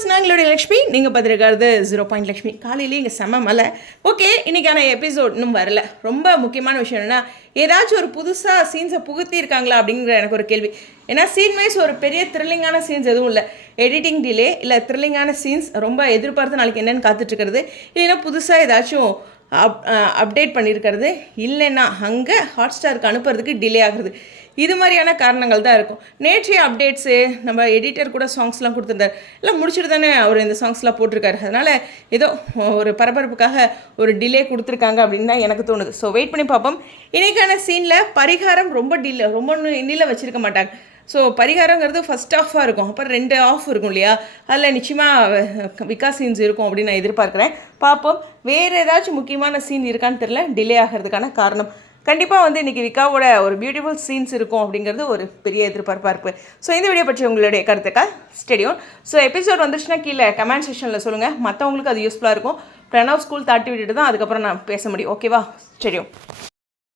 Viewers, நாங்களுடைய Lakshmi, நீங்கள் பார்த்துருக்காது 0 லக்ஷ்மி. காலையிலேயே இங்கே செம்ம மலை. ஓகே, இன்றைக்கான எபிசோட் இன்னும் வரல. ரொம்ப முக்கியமான விஷயம் என்னென்னா, ஏதாச்சும் ஒரு புதுசாக சீன்ஸை புகுத்தியிருக்காங்களா அப்படிங்கிற எனக்கு ஒரு கேள்வி. ஏன்னா சீன் வைஸ் ஒரு பெரிய த்ரில்லிங்கான சீன்ஸ் எதுவும் இல்லை. எடிட்டிங் டிலே இல்லை, த்ரில்லிங்கான சீன்ஸ் ரொம்ப எதிர்பார்த்து நாளைக்கு என்னென்னு காத்துட்ருக்கிறது, இல்லைன்னா புதுசாக ஏதாச்சும் அப்டேட் பண்ணியிருக்கிறது, இல்லைன்னா அங்கே ஹாட்ஸ்டாருக்கு அனுப்புறதுக்கு டிலே ஆகுறது. இது மாதிரியான காரணங்கள் தான் இருக்கும். நேற்றைய அப்டேட்ஸு நம்ம எடிட்டர் கூட சாங்ஸ்லாம் கொடுத்துருந்தார், எல்லாம் முடிச்சுட்டு தானே அவர் இந்த சாங்ஸ்லாம் போட்டிருக்காரு. அதனால் ஏதோ ஒரு பரபரப்புக்காக ஒரு டிலே கொடுத்துருக்காங்க அப்படின்னு தான் எனக்கு தோணுது. ஸோ வெயிட் பண்ணி பார்ப்போம். இன்றைக்கான சீனில் பரிகாரம் ரொம்ப டிலே வச்சுருக்க மாட்டாங்க. ஸோ பரிகாரங்கிறது ஃபஸ்ட் ஆஃபாக இருக்கும், அப்புறம் 2 ஆஃப் இருக்கும் இல்லையா, அதில் நிச்சயமாக விகா சீன்ஸ் இருக்கும் அப்படின்னு நான் எதிர்பார்க்குறேன். பார்ப்போம். வேறு ஏதாச்சும் முக்கியமான சீன் இருக்கான்னு தெரியல. டிலே ஆகிறதுக்கான காரணம் கண்டிப்பாக இன்றைக்கி விகாவோட ஒரு பியூட்டிஃபுல் சீன்ஸ் இருக்கும் அப்படிங்கிறது ஒரு பெரிய எதிர்பார்ப்பாக இருக்குது. ஸோ இந்த வீடியோ பற்றி உங்களுடைய கருத்துக்கள் ஸ்டேடியோன். ஸோ எபிசோட் வந்துச்சுன்னா கீழே கமெண்ட் செக்ஷனில் சொல்லுங்கள். மற்றவங்களுக்கு அது யூஸ்ஃபுல்லாக இருக்கும். பிரணவ் ஸ்கூல் தாட்டி விட்டுட்டு தான் அதுக்கப்புறம் நான் பேச முடியும். ஓகேவா? ஸ்டேடியோன்.